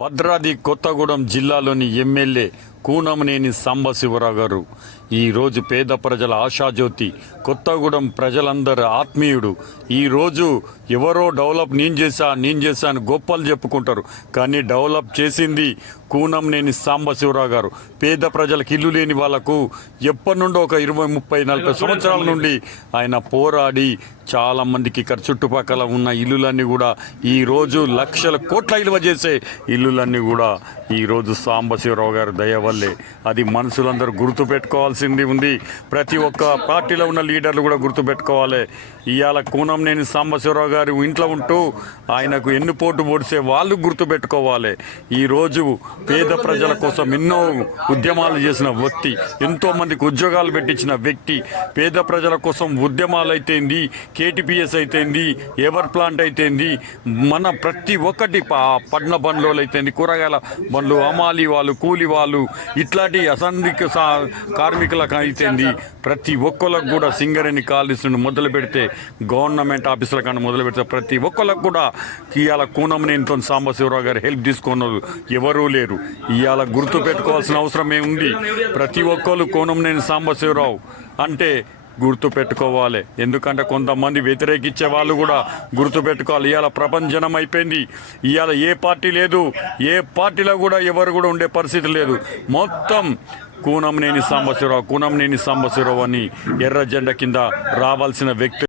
భద్రాద్రి కొత్తగూడెం జిల్లాలోని ఎమ్మెల్యే కూనంనేని సాంబశివరావు గారు ఈరోజు పేద ప్రజల ఆశాజ్యోతి, కొత్తగూడెం ప్రజలందరి ఆత్మీయుడు. ఈరోజు ఎవరో డెవలప్ నేను చేశా అని గొప్పలు చెప్పుకుంటారు, కానీ డెవలప్ చేసింది కూనంనేని సాంబశివరావు గారు. పేద ప్రజలకు ఇల్లు లేని వాళ్లకు ఎప్పటి నుండో ఒక 20, 30, 40 సంవత్సరాల నుండి ఆయన పోరాడి చాలామందికి ఇక్కడ చుట్టుపక్కల ఉన్న ఇల్లులన్నీ కూడా ఈరోజు లక్షల కోట్ల విలువ చేసే ఇల్లులన్నీ కూడా ఈరోజు సాంబశివరావు గారు దయ వల్లే. అది మనుషులందరూ గుర్తుపెట్టుకోవాల్సింది ఉంది. ప్రతి ఒక్క పార్టీలో ఉన్న లీడర్లు కూడా గుర్తుపెట్టుకోవాలి. ఇవాళ కూనంనేని సాంబశివరావు గారు ఇంట్లో ఉంటూ ఆయనకు ఎన్ని పోటు పొడిసే వాళ్ళు గుర్తుపెట్టుకోవాలి. ఈరోజు పేద ప్రజల కోసం ఎన్నో ఉద్యమాలు చేసిన వ్యక్తి, ఎంతోమందికి ఉద్యోగాలు పెట్టించిన వ్యక్తి, పేద ప్రజల కోసం ఉద్యమాలు అయితేంది, కేటీపీఎస్ అయితేంది, ఎవర్ ప్లాంట్ అయితేంది, మన ప్రతి ఒక్కటి పడ్న బండ్లు అయితేంది, కూరగాయల బండ్లు, అమాలి వాళ్ళు, కూలి వాళ్ళు, ఇట్లాంటి అసంఘిక కార్మికులకు అయితేంది, ప్రతి ఒక్కరికి కూడా సింగరేణి కాలేజీని మొదలు పెడితే, గవర్నమెంట్ ఆఫీసుల కన్నా మొదలు పెడితే ప్రతి ఒక్కరికి కూడా ఇవాళ కూనంనేనితో సాంబశివరావు గారు హెల్ప్ తీసుకున్నారు ఎవరూ లేరు. ఇవాళ గుర్తు పెట్టుకోవాల్సిన అవసరమే ఉంది. ప్రతి ఒక్కరు కూనంనేని సాంబశివరావు అంటే గుర్తు పెట్టుకోవాలి. ఎందుకంటే కొంతమంది వ్యతిరేకించే వాళ్ళు కూడా గుర్తు పెట్టుకోవాలి. ఇవాళ ప్రపంచనం అయిపోయింది. ఇవాళ ఏ పార్టీ లేదు, ఏ పార్టీలో కూడా ఎవరు కూడా ఉండే పరిస్థితి లేదు. మొత్తం కూనంనేని సాంబశివరావు అని ఎర్ర జెండా కింద రావాల్సిన వ్యక్తి.